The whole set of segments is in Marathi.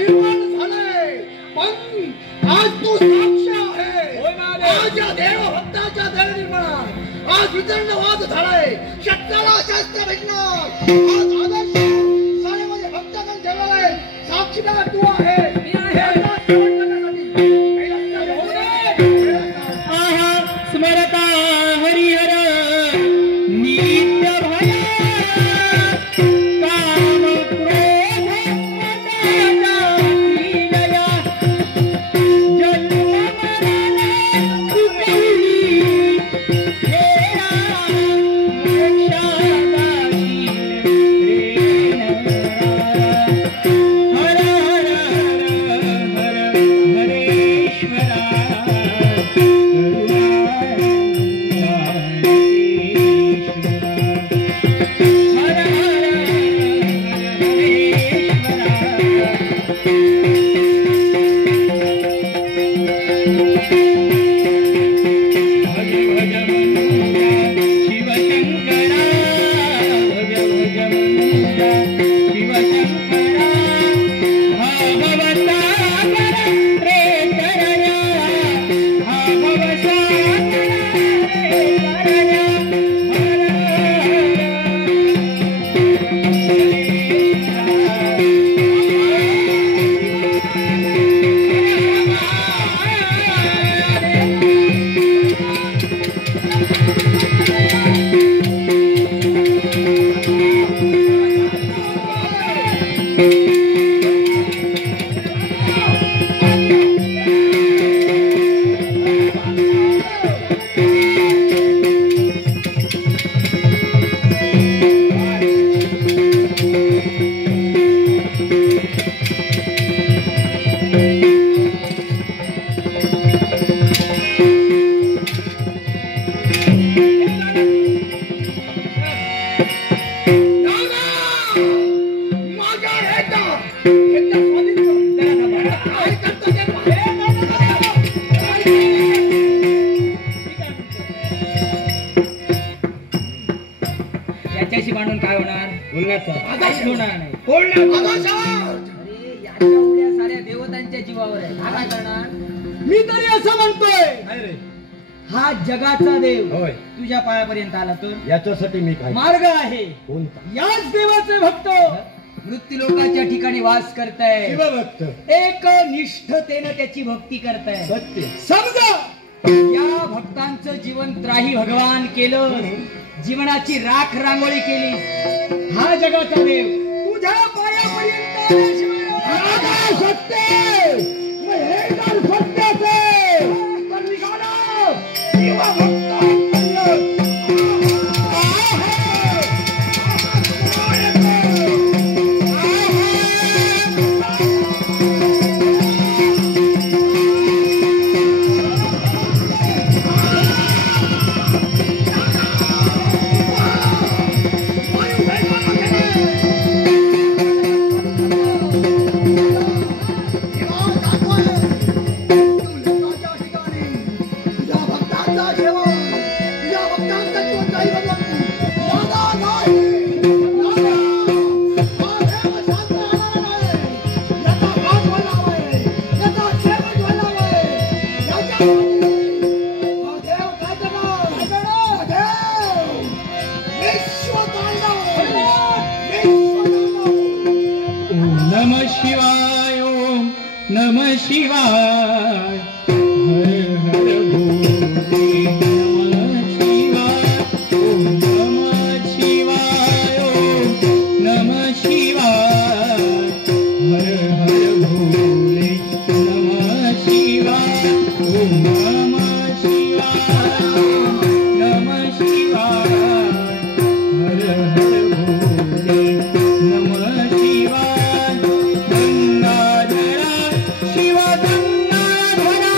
निर्माण झालाय, पण आज तू साक्ष आहे. आज या देव भक्ताच्या देव निर्माणात आज वितरणवाद झालाय. शस्त्राला शास्त्र भेटणार. आज आदर्श साऱ्यामध्ये भक्तांना ठेवलाय. साक्षीदार तू आहे. मी आहे. स्मरता हरिहर नित्य भय काम क्रोध लया जन्म मरण कुटुंबी हेरा मोक्षदायी हर हर हर हरेश्वरा याच्याशी भांडून काय होणार? होणार नाही. अरे याच्या उड्या साऱ्या देवतांच्या जीवावर आहे. काय करणार? मी तरी असं म्हणतोय, हा जगाचा देव होय, तुझ्या पायापर्यंत आला तर याच्यासाठी मी काय मार्ग आहे. कोणता? याच देवाचे भक्त मृत्यू लोकाच्या ठिकाणी वास करताय. शिवभक्त एक निष्ठतेने त्याची भक्ती करताय. सत्य. समजा या भक्तांचं जीवन त्राही भगवान केलं, जीवनाची राख रांगोळी केली. हा जगाचा देव तुझ्या पायापर्यंत आल्याशिवाय सत्य नमः शिवाय ओम नमः शिवाय हर हर भोले नमः शिवाय ओम नमः शिवाय ओम नमः शिवाय हर हर भोले नमः शिवाय ओम नमः शिवाय नमः शिवाय हर हर भोले नमः शिवाय गंगाधरा शिव गंगाधरा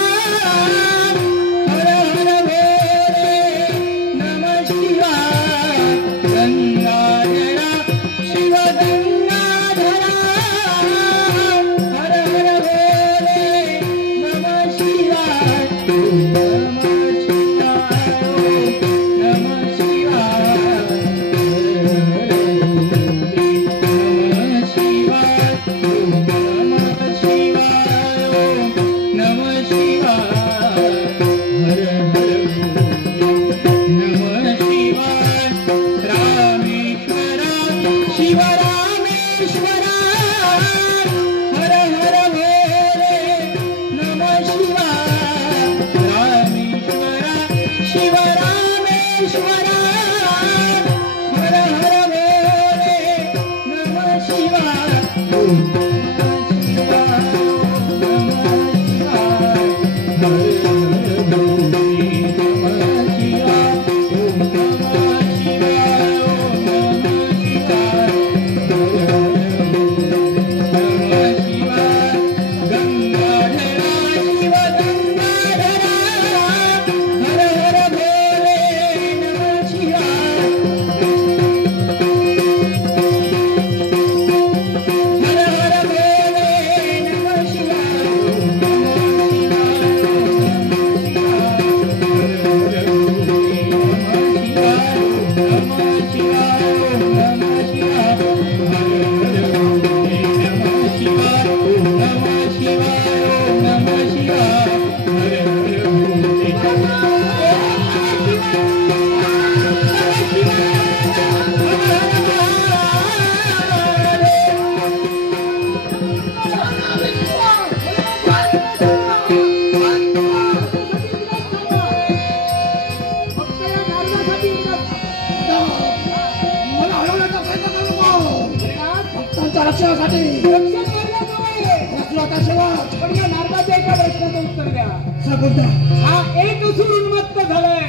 हा एक असुर उन्मत्त झालाय.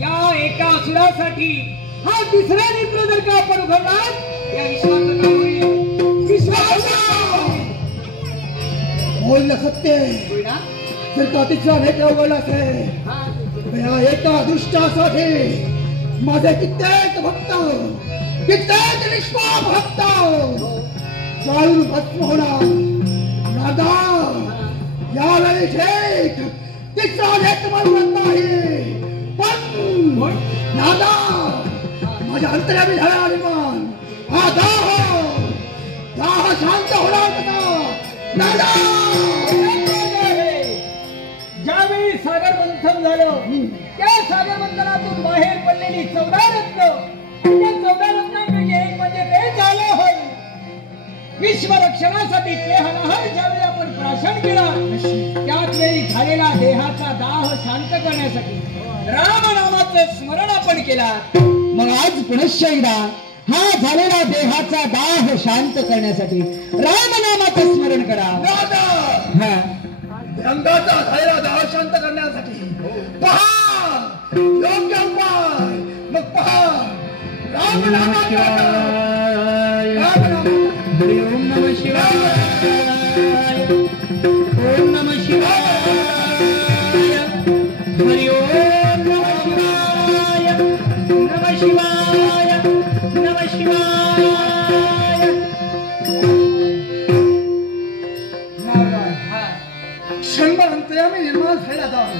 या एका असुरासाठी हा तिसरा नेत्र जर का आपण उघडला या विश्वाचं काय होईल? विश्वास बोलणं सत्य जर का तिसरा नेत्र उघडला असेल या एका दुष्टासाठी माझे कित्येक भक्त कित्येक निष्पाप भक्त जाळून भस्म होणार. नादा यावेळी ठीक तिसरा नेत्र म्हणत नाही पण नादा माझ्या अंतर्यामी झाला निर्माण हा दाह शांत होणार कसा नादा. ज्यावेळी सागर मंथन झालं त्या सागर मंथनातून बाहेर पडलेली 14 रत्न आणि त्या 14 रत्नांपैकी एक म्हणजे ते झालं होय विश्वरक्षणासाठी ते हनाहर ज्यावेळी आपण प्राशन केला त्याच वेळी झालेला देहाचा दाह शांत करण्यासाठी राम नामाचं स्मरण आपण केला. मग आज पुनश्च एकदा हा झालेला देहाचा दाह शांत करण्यासाठी राम नामाचं स्मरण करा. नादा रंगाचा झालेला दाह शांत करण्यासाठी पहा योग्य उपाय. मग पहा राम नामाचा ओम नमः शिवाय ओम नमः शिवाय हरि ओम नमः शिवाय नमः शिवाय नमः शिवाय. क्षणभर अंतर्यामी निर्माण झालेला दाह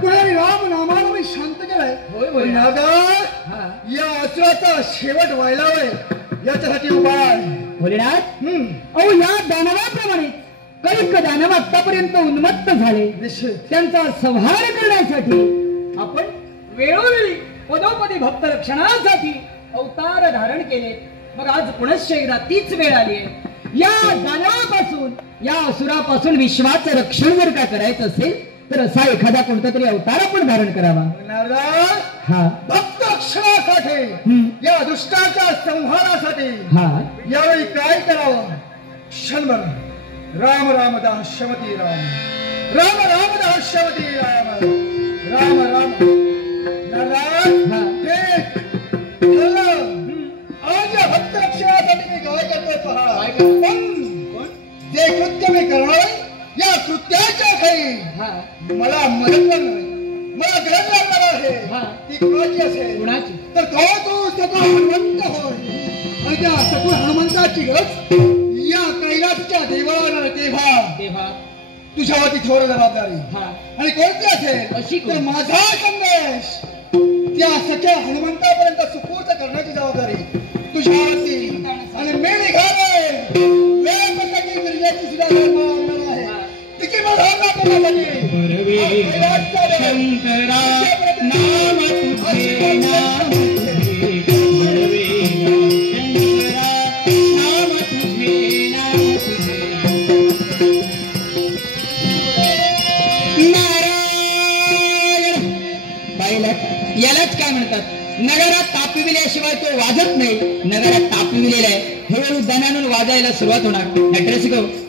कुणाला राम नामाला मी शांत केलाय. नादा या असुराचा शेवट व्हायला हवे याच्यासाठी उपाय. भोलेनाथ अहो या दानवाप्रमाणे कैक दानव आतापर्यंत उन्मत्त झाले त्यांचा संहार करण्यासाठी आपण वेळोवेळी पदोपदी भक्त रक्षणासाठी अवतार धारण केले. मग आज पुनश्च एकदा तीच वेळ आली आहे. या दानवापासून या असुरापासून विश्वाचं रक्षण जर का करायचं असेल तर असा एखादा कोणता तरी अवतार आपण धारण करावा. भक्त रक्षणासाठी या दुष्टाच्या संहारासाठी यावेळी काय करावं? क्षणभर राम राम दाश्यवती राम राम राम दाश्यवती राम राम राम आज या भक्त रक्षणासाठी मी काय करतोय पहा. जे कृत्य मी करणार या कृत्याच्या खाली मला मदत करणार मला गरज लागणार आहे ती कुणाची असेल तर तो सगळं हनुमंत होय. आणि त्या सगळं हनुमंताची गरज या कैलासच्या देवाला तेव्हा तुझ्यावरती थोर जबाबदारी आणि कोणती असेल अशी तर माझा संदेश त्या सख्या हनुमंतापर्यंत सुपूर्द करण्याची जबाबदारी तुझ्यावरती. आणि मी निघालोय वेळप्रसंगी गिरजाची सुद्धा धर्म आहे तिची मधारणा करण्यासाठी. शंकरा नाम तुझे नाम तुझे शंकरा नाम तुझे नाम तुझे नारायण. यालाच काय म्हणतात नगरात तापविल्याशिवाय तो वाजत नाही. नगरात तापविलेला आहे. हळूहळू दणानून वाजायला सुरुवात होणार. नटरसिंह